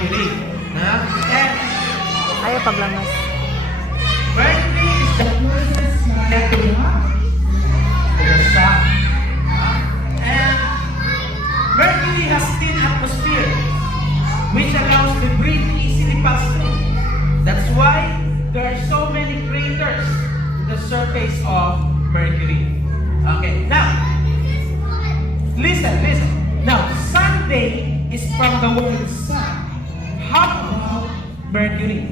Mercury. And Ayaw paglangas. Mercury is the closest planet to the Sun. And Mercury has thin atmosphere, which allows debris to easily pass through. That's why there are so many craters in the surface of Mercury. Okay, now, listen. Now, Sunday is from the word sun. How about Mercury?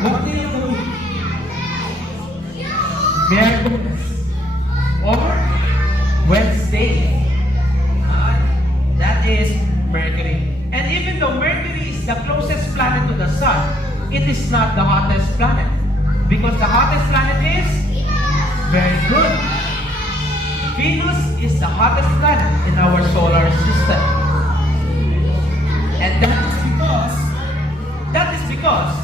What do you do? Mercury or Wednesday? That is Mercury. And even though Mercury is the closest planet to the Sun, it is not the hottest planet. Because the hottest planet is very good. Venus is the hottest planet in our solar system. And that is because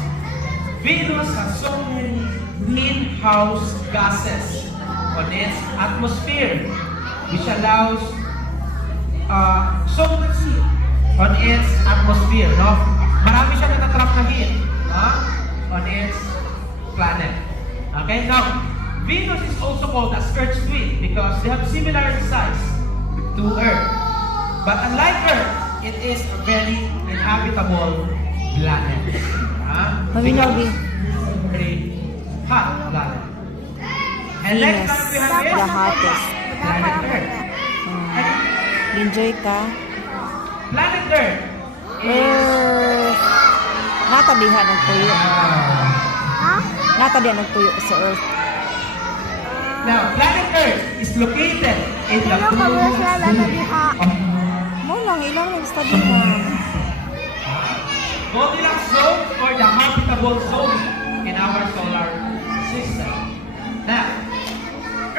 Venus has so many greenhouse gases on its atmosphere, which allows so much heat on its atmosphere. No? Marami siya natatrap na heat on its planet. Okay, now, Venus is also called as Earth's twin because they have similar size to Earth. But unlike Earth, it is a very inhabitable planet. Because very hot planet. And next time we have the hottest. planet Earth. Enjoy ka? Planet Earth is... Natabihan ng tuyo. Natabihan ng tuyo sa Earth. Now, planet Earth is located in the Ilang nagstabihan. Goldilocks zone or the habitable zone in our solar system. Now,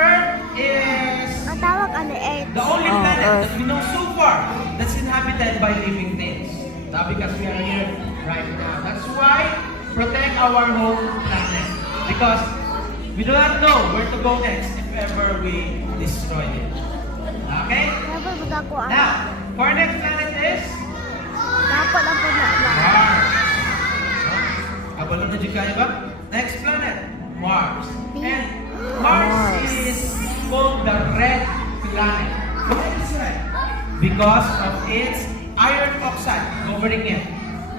Earth is the only planet that we know so far that's inhabited by living things. Now, because we are here right now. That's why protect our home planet. Because we do not know where to go next if ever we destroy it. Okay? Now, for our next planet is Mars. Abalo na dyan kaya ba? Next planet, Mars. And Mars is called the red planet. Why is it red? Because of its iron oxide covering it.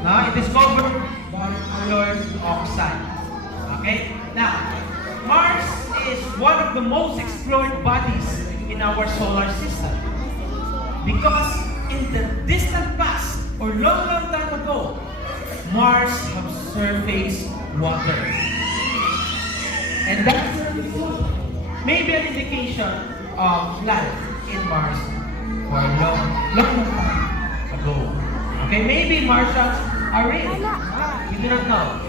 Now, it is covered by iron oxide. Okay? Now, Mars is one of the most explored bodies in our solar system. Because in the distant past, or long time ago, Mars have surface water. And that may be an indication of life in Mars for a long time ago. Okay, maybe Martians are real. We do not know.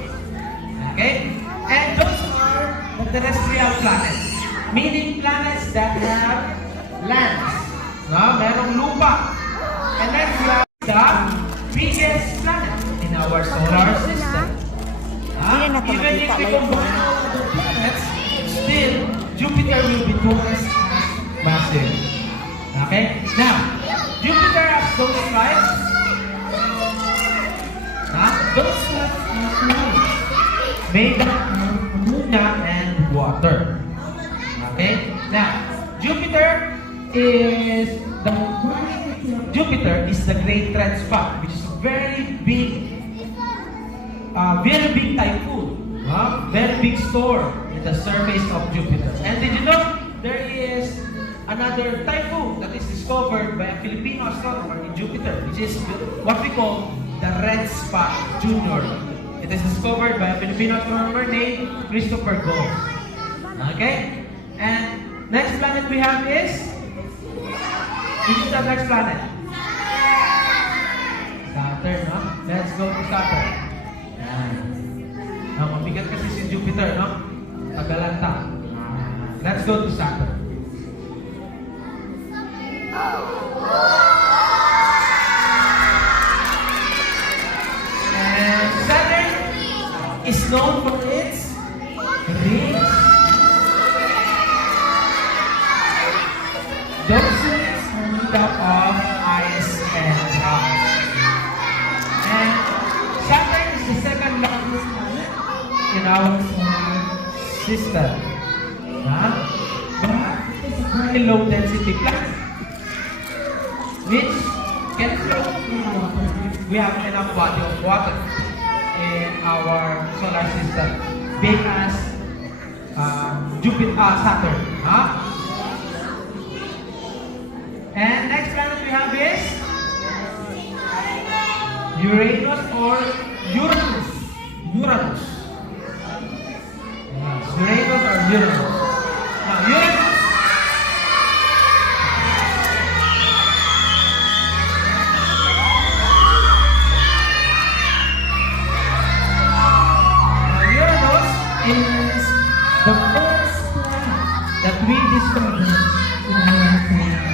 Okay? And those are the terrestrial planets. Meaning planets that have lands. Merong lupa. And then we have the biggest planet in our solar system. Even if we combine all the planets, still Jupiter will be twice as massive. Okay? Now, Jupiter has those lights. Those lights are made up of ammonia and water. Okay? Now, Jupiter is the Great Red Spot, which is a very big typhoon, very big storm in the surface of Jupiter. And did you know there is another typhoon that is discovered by a Filipino astronomer in Jupiter, which is what we call the Red Spot Junior. It is discovered by a Filipino astronomer named Christopher Gold. Okay? And next planet we have is, which is the next planet? Saturn, no? Let's go to Saturn. Mabigat kasi si Jupiter, no? Tagalanta. Let's go to Saturn. And Saturn is known for its rings. Those rings are made up of ice and rock. our solar system. But it's a very low density planet, which can float through water if we have enough body of water in our solar system, big as Jupiter, Saturn. And next planet we have is Uranus or Uranus. Uranus. Yes, Uranus or Uranus. Now, Uranus. Uranus is the first planet that we discovered in our solar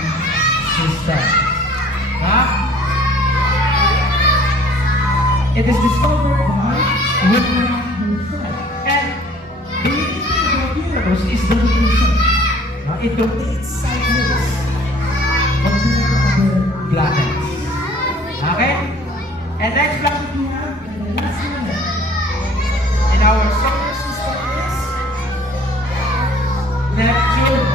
system. It is discovered by William himself. And the thing about Uranus is the rotation. It rotates sideways compared to other planets. Okay? And next planet we have, and the last planet in our solar system is Neptune.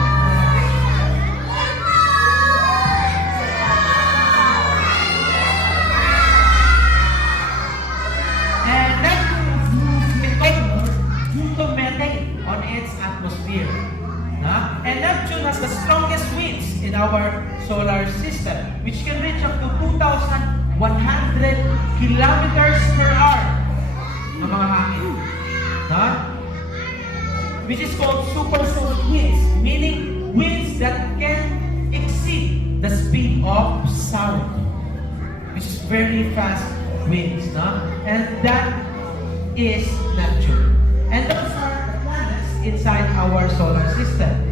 And Neptune due to methane on its atmosphere. And Neptune has the strongest winds in our solar system, which can reach up to 2,100 kilometers per hour ng mga hangin. Which is called supersonic winds, meaning winds that can exceed the speed of sound, which is very fast winds. And that is Neptune. And those are the planets inside our solar system.